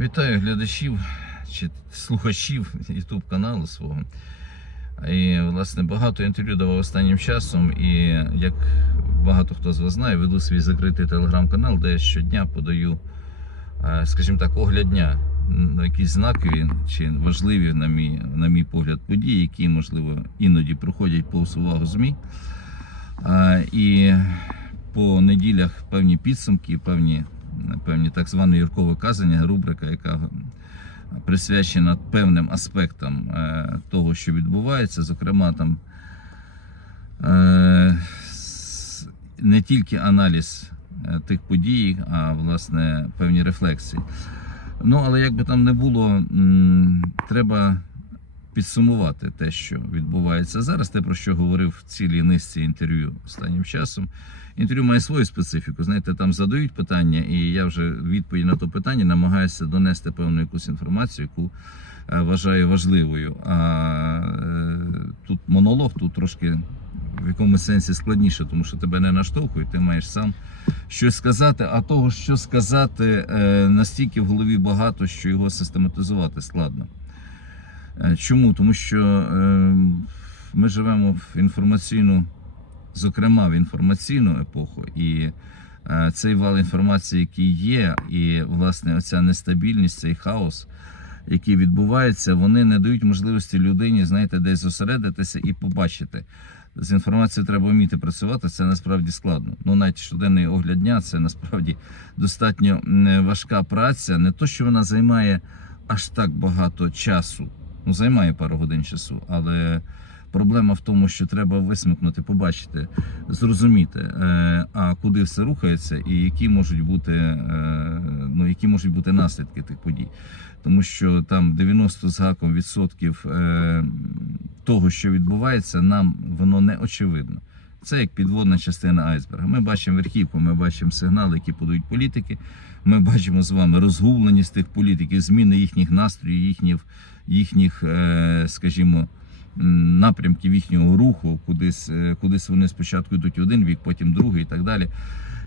Вітаю глядачів чи слухачів YouTube каналу свого. І, власне, багато інтерв'ю давав останнім часом. І як багато хто з вас знає, веду свій закритий телеграм-канал, де я щодня подаю, е, скажімо так, огляд дня на якісь знакові чи важливі, на мій, на мій погляд, події, які, можливо, іноді проходять повз увагу ЗМІ. Е, І по неділях певні підсумки, певні, певні так звані юркове казання, рубрика, яка присвячена певним аспектам е, того, що відбувається. Зокрема, там е, не тільки аналіз е, тих подій, а власне певні рефлексії. Ну, але як би там не було, треба підсумувати те, що відбувається зараз, те, про що говорив в цілій низці інтерв'ю останнім часом. Інтерв'ю має свою специфіку. Знаєте, там задають питання, і я вже відповідь на то питання намагаюся донести певну якусь інформацію, яку е, вважаю важливою. А е, тут монолог, тут трошки в якомусь сенсі складніше, тому що тебе не наштовхують, ти маєш сам щось сказати, а того, що сказати, е, настільки в голові багато, що його систематизувати складно. Е, Чому? Тому що е, ми живемо в інформаційну, зокрема в інформаційну епоху, і е, цей вал інформації, який є, і власне оця нестабільність, цей хаос, який відбувається, вони не дають можливості людині, знаєте, десь зосередитися і побачити. З інформацією треба вміти працювати, це насправді складно. Ну, навіть щоденний огляд дня це насправді достатньо важка праця. Не то, що вона займає аж так багато часу, ну займає пару годин часу, але проблема в тому, що треба висмикнути, побачити, зрозуміти, е, а куди все рухається, і які можуть бути, е, ну які можуть бути наслідки тих подій. Тому що там 90 з гаком відсотків е, того, що відбувається, нам воно не очевидно. Це як підводна частина айсберга. Ми бачимо верхівку, ми бачимо сигнали, які подають політики. Ми бачимо з вами розгубленість тих політиків, зміни їхніх настроїв, їхніх, їхніх е, скажімо, напрямків їхнього руху, кудись, е, кудись вони спочатку йдуть один вік, потім другий і так далі.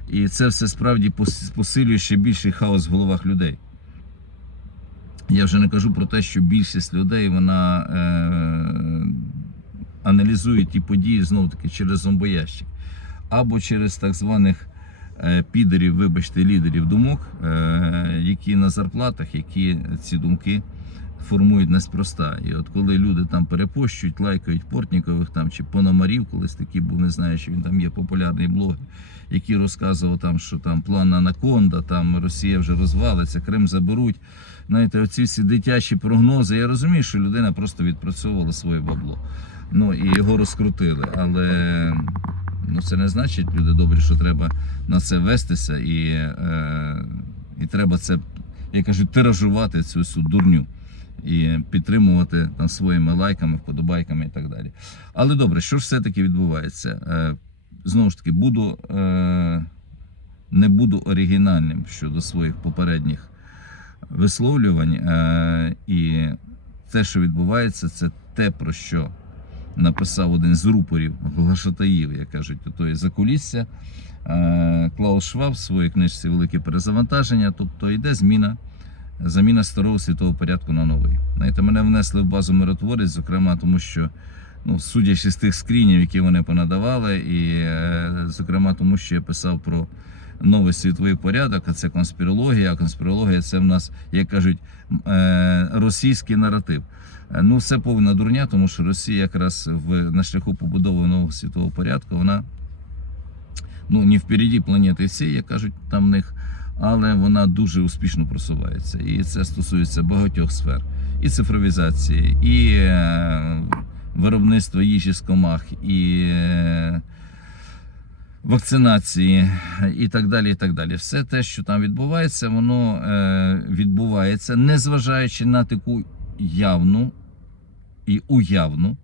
І це все справді посилює ще більший хаос в головах людей. Я вже не кажу про те, що більшість людей вона е, аналізує ті події знову таки через зомбоящик або через так званих підерів, вибачте, лідерів думок, е, які на зарплатах, які ці думки формують неспроста. І от коли люди там перепощують, лайкають Портнікових там чи Пономарів, колись такий був, не знаю, що він там є популярний блогер, який розказував там, що там план Анаконда, там Росія вже розвалиться, Крим заберуть. Знаєте, оці всі дитячі прогнози. Я розумію, що людина просто відпрацьовувала своє бабло. Ну і його розкрутили. Але ну, це не значить, люди добрі, що треба на це вестися і, е, і треба це, як кажуть, тиражувати цю всю дурню. І підтримувати там своїми лайками, вподобайками і так далі. Але добре, що ж все-таки відбувається? Е, знову ж таки, буду, е, не буду оригінальним щодо своїх попередніх висловлювань. Е, і те, що відбувається, це те, про що написав один з рупорів глашатаїв, як кажуть, тої закулісся. Е, Клаус Шваб в своїй книжці Велике перезавантаження. Тобто йде зміна, заміна старого світового порядку на новий. Знаєте, мене внесли в базу миротворець, зокрема, тому що. Ну, судячи з тих скрінів, які вони понадавали, і, е, зокрема, тому що я писав про новий світовий порядок, а це конспірологія. А конспірологія це в нас, як кажуть, е, російський наратив. Е, Ну, все повна дурня, тому що Росія якраз в на шляху побудови нового світового порядку, вона ну не впереді планети всієї, як кажуть там в них, але вона дуже успішно просувається. І це стосується багатьох сфер. І цифровізації, і е, виробництва їжі з комах, і вакцинації, і так далі. і так далі. Все те, що там відбувається, воно е, відбувається, незважаючи на таку явну і уявну,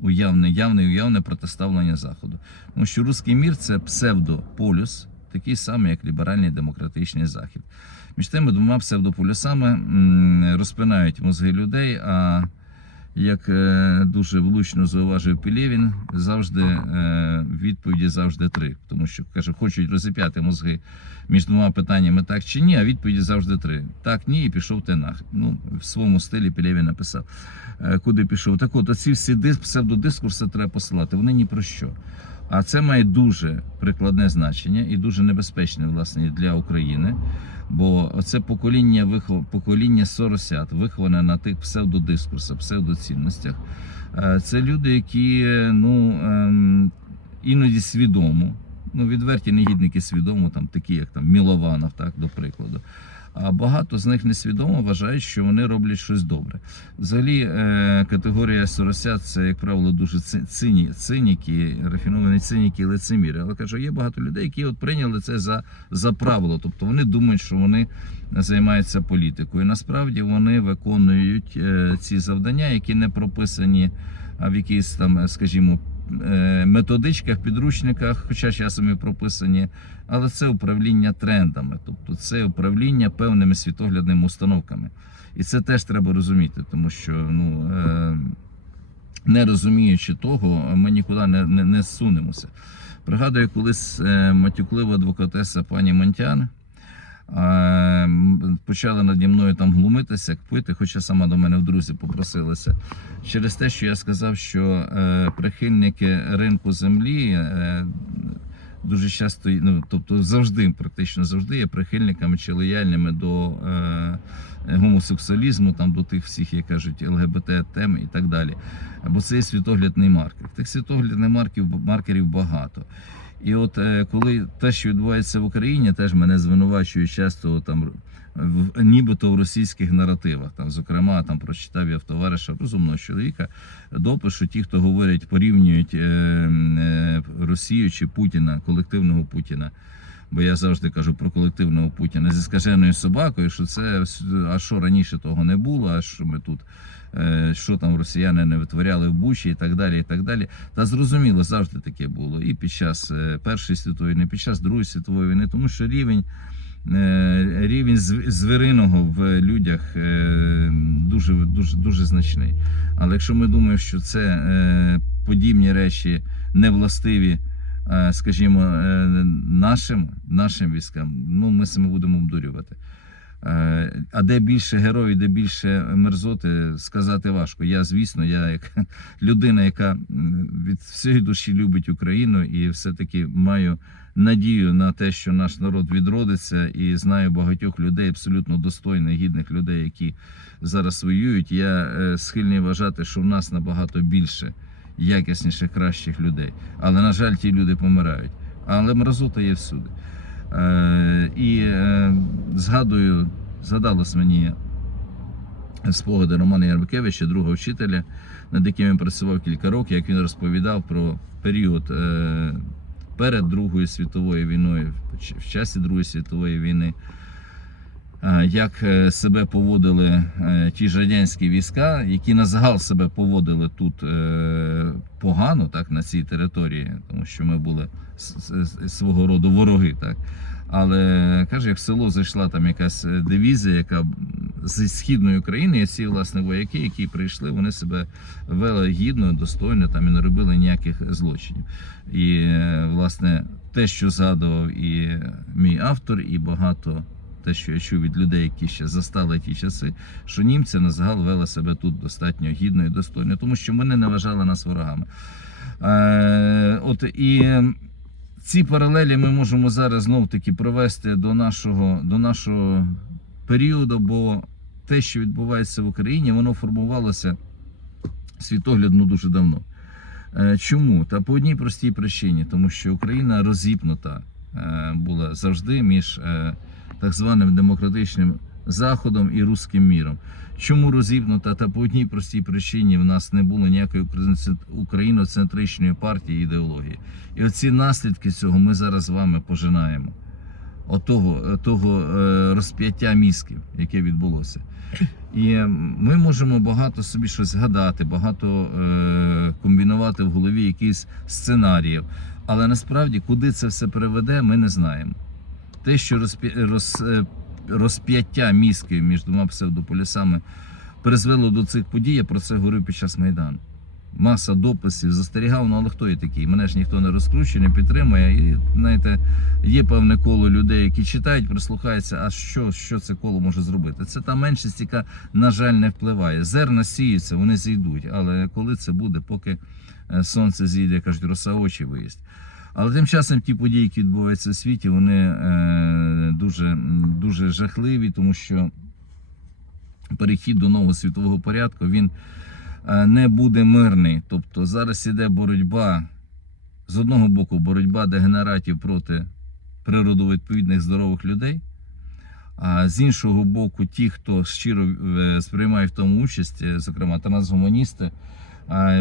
уявне, явне і уявне протиставлення Заходу. Тому що руський мір це псевдополюс, такий самий, як ліберальний демократичний захід. Між тими двома псевдополюсами розпинають мозги людей. А як е, дуже влучно зауважив Пілєвін, завжди е, відповіді завжди три. Тому що каже, хочуть розіп'яти мозги між двома питаннями так чи ні, а відповіді завжди три. Так, ні, і пішов ти нах. Ну, в своєму стилі Пілєвін написав, е, куди пішов. Так от, оці всі дис- псевдодискурси треба посилати. Вони ні про що. А це має дуже прикладне значення і дуже небезпечне власне для України. Бо це покоління вихов... покоління соросят, виховане на тих псевдодискурсах, псевдоцінностях. Е, Це люди, які ну ем, іноді свідомо, ну відверті негідники свідомо, там такі як там Мілованов, так до прикладу. А багато з них несвідомо вважають, що вони роблять щось добре. Взагалі, е, категорія соросят це, як правило, дуже ци- цині, циніки, рафіновані циніки, і лицеміри. Але кажу, є багато людей, які от прийняли це за, за правило. Тобто вони думають, що вони займаються політикою. Насправді вони виконують е, ці завдання, які не прописані а в якихось там, скажімо, методичках, підручниках, хоча часом і прописані, але це управління трендами, тобто це управління певними світоглядними установками. І це теж треба розуміти, тому що ну, е, не розуміючи того, ми нікуди не, не, не зсунемося. Пригадую, колись е, матюклива адвокатеса пані Монтян. Е, м, Почала наді мною там глумитися, пити, хоча сама до мене в друзі попросилася. Через те, що я сказав, що е, прихильники ринку землі е, дуже часто, ну тобто завжди, практично завжди є прихильниками чи лояльними до гомосексуалізму, там до тих всіх, як кажуть, ЛГБТ тем і так далі. Бо це є світоглядний маркер. Тих світоглядних маркерів, маркерів багато. І от е, коли те, що відбувається в Україні, теж мене звинувачують часто там в, нібито в російських наративах. Там, зокрема, там прочитав я в товариша розумного чоловіка допис, що ті, хто говорять, порівнюють е, е, Росію чи Путіна, колективного Путіна. Бо я завжди кажу про колективного Путіна зі скаженою собакою, що це а що раніше того не було, а що ми тут, що там росіяни не витворяли в Бучі і так далі. і так далі. Та зрозуміло, завжди таке було. І під час е, Першої світової війни, під час Другої світової війни, тому що рівень. е, Рівень звіриного в людях е, дуже дуже дуже значний. Але якщо ми думаємо, що це е, подібні речі не властиві, е, скажімо, е, нашим, нашим військам, ну ми себе будемо обдурювати. Е, А де більше героїв, де більше мерзоти, сказати важко. Я, звісно, я як людина, яка від всієї душі любить Україну і все-таки маю надію на те, що наш народ відродиться, і знаю багатьох людей, абсолютно достойних, гідних людей, які зараз воюють. Я е, схильний вважати, що в нас набагато більше якісніших, кращих людей. Але, на жаль, ті люди помирають. Але мразота є всюди. Е, і е, згадую, згадалось мені спогади Романа Ярмакевича, друга вчителя, над яким він працював кілька років, як він розповідав про період е, перед Другою світовою війною, в часі Другої світової війни. Е, Як е, себе поводили е, ті ж радянські війська, які на загал себе поводили тут погано, так на цій території, тому що ми були свого роду вороги, так. Але каже, як в село зайшла там якась дивізія, яка зі східної України, і ці власне вояки, які прийшли, вони себе вели гідно, достойно там і не робили ніяких злочинів. І власне те, що згадував і мій автор, і багато. Те, що я чув від людей, які ще застали ті часи, що німці на загал вели себе тут достатньо гідно і достойно, тому що вони не вважали нас ворогами. Е, от і ці паралелі ми можемо зараз знов таки провести до нашого, до нашого періоду, бо те, що відбувається в Україні, воно формувалося світоглядно дуже давно. Е, Чому? Та по одній простій причині, тому що Україна розіпнута е, була завжди між е, так званим демократичним Заходом і руським міром. Чому розіпнута? Та по одній простій причині в нас не було ніякої україноцент- україноцентричної партії ідеології. І оці наслідки цього ми зараз з вами пожинаємо. Отого того е, розп'яття мізків, яке відбулося. І е, ми можемо багато собі щось згадати, багато е, комбінувати в голові якісь сценаріїв. Але насправді, куди це все приведе, ми не знаємо. Те, що розп'я- роз, е, розп'яття мізків між двома псевдополісами призвело до цих подій, я про це говорив під час Майдану. Маса дописів, застерігав, ну але хто я такий? Мене ж ніхто не розкручує, не підтримує. І знаєте, є певне коло людей, які читають, прислухаються, а що, що це коло може зробити? Це та меншість, яка, на жаль, не впливає. Зерна сіються, вони зійдуть. Але коли це буде, поки е, сонце зійде, кажуть, роса очі виїсть. Але тим часом ті події, які відбуваються у світі, вони е, дуже, дуже жахливі, тому що перехід до нового світового порядку він е, не буде мирний. Тобто зараз іде боротьба з одного боку, боротьба дегенератів проти природовідповідних здорових людей. А з іншого боку, ті, хто щиро е, сприймає в тому участь, зокрема трансгуманісти,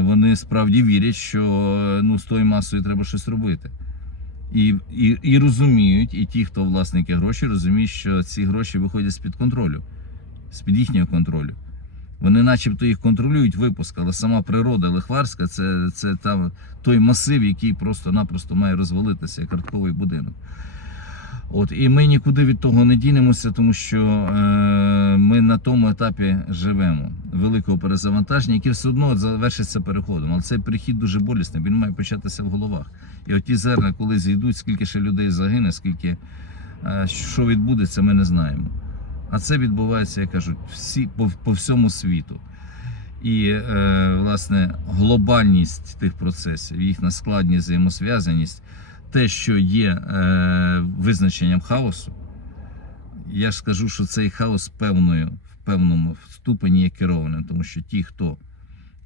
вони справді вірять, що ну, з тою масою треба щось робити. І, і, і розуміють, і ті, хто власники грошей, розуміють, що ці гроші виходять з-під контролю, з-під їхнього контролю. Вони начебто їх контролюють випуск, але сама природа лихварська це, це та, той масив, який просто-напросто має розвалитися, як картковий будинок. От, і ми нікуди від того не дінемося, тому що е, ми на тому етапі живемо великого перезавантаження, яке все одно завершиться переходом. Але цей перехід дуже болісний, він має початися в головах. І оті зерна, коли зійдуть, скільки ще людей загине, скільки е, що відбудеться, ми не знаємо. А це відбувається, як кажуть, всі по, по всьому світу. І е, власне глобальність тих процесів, їхня складність, взаємосв'язаність, те, що є е, визначенням хаосу, я ж скажу, що цей хаос певною, в певному ступені є керованим, тому що ті, хто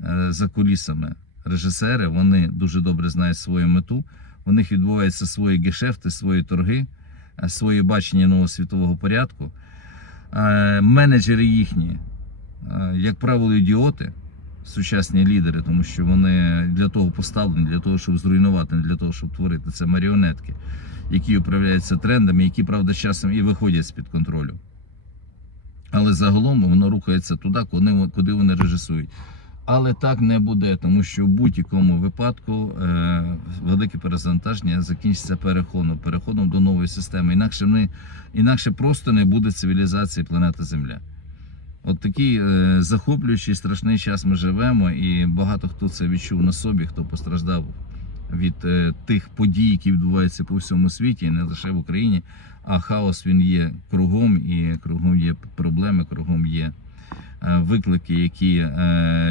е, за кулісами режисери, вони дуже добре знають свою мету. У них відбуваються свої гешефти, свої торги, е, своє бачення нового світового порядку. Е, Менеджери їхні, е, як правило, ідіоти, сучасні лідери, тому що вони для того поставлені, для того, щоб зруйнувати, не для того, щоб творити це маріонетки, які управляються трендами, які, правда, з часом і виходять з-під контролю. Але загалом воно рухається туди, куди вони режисують. Але так не буде, тому що в будь-якому випадку е, велике перезавантаження закінчиться переходом, переходом до нової системи. Інакше, ми, інакше просто не буде цивілізації планети Земля. От такий е, захоплюючий страшний час ми живемо, і багато хто це відчув на собі, хто постраждав від е, тих подій, які відбуваються по всьому світі, не лише в Україні. А хаос він є кругом, і кругом є проблеми, кругом є е, виклики, які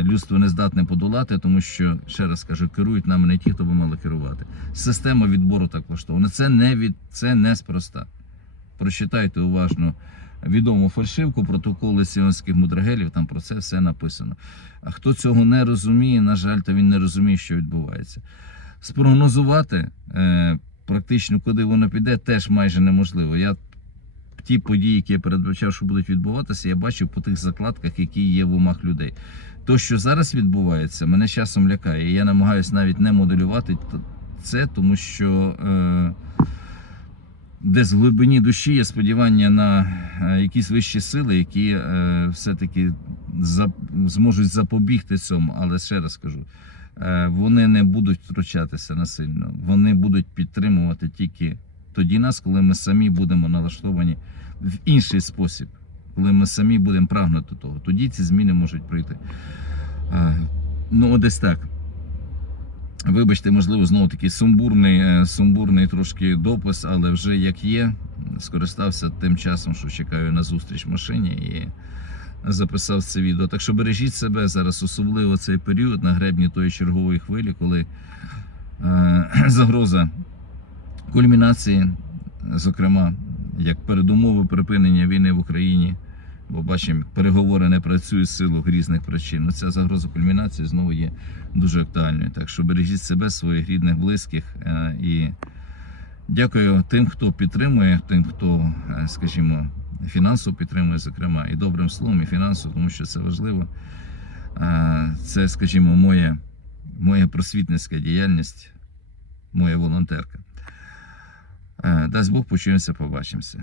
людство не здатне подолати, тому що ще раз кажу, керують нами не ті, хто би мали керувати. Система відбору так влаштована. Це не від це неспроста. Прочитайте уважно відому фальшивку, протоколи сіонських мудрагелів, там про це все написано. А хто цього не розуміє, на жаль, то він не розуміє, що відбувається. Спрогнозувати е, практично, куди воно піде, теж майже неможливо. Я ті події, які я передбачав, що будуть відбуватися, я бачив по тих закладках, які є в умах людей. То, що зараз відбувається, мене часом лякає. Я намагаюся навіть не моделювати це, тому що. Е, десь в глибині душі є сподівання на е, якісь вищі сили, які е, все-таки зможуть запобігти цьому. Але ще раз кажу, е, вони не будуть втручатися насильно. Вони будуть підтримувати тільки тоді нас, коли ми самі будемо налаштовані в інший спосіб, коли ми самі будемо прагнути того. Тоді ці зміни можуть прийти. Ну, десь так. Вибачте, можливо, знову такий сумбурний, е, сумбурний трошки допис, але вже як є, скористався тим часом, що чекаю на зустріч в машині і записав це відео. Так що бережіть себе зараз, особливо цей період на гребні тої чергової хвилі, коли е, загроза кульмінації, зокрема, як передумови припинення війни в Україні. Бо бачимо, переговори не працюють з силу різних причин. Ну, ця загроза кульмінації знову є дуже актуальною. Так що бережіть себе, своїх рідних, близьких. е, І дякую тим, хто підтримує, тим, хто, е, скажімо, фінансово підтримує, зокрема, і добрим словом, і фінансово, тому що це важливо. Е, Це, скажімо, моя, моя просвітницька діяльність, моя волонтерка. Дасть Бог, почуємося, побачимося.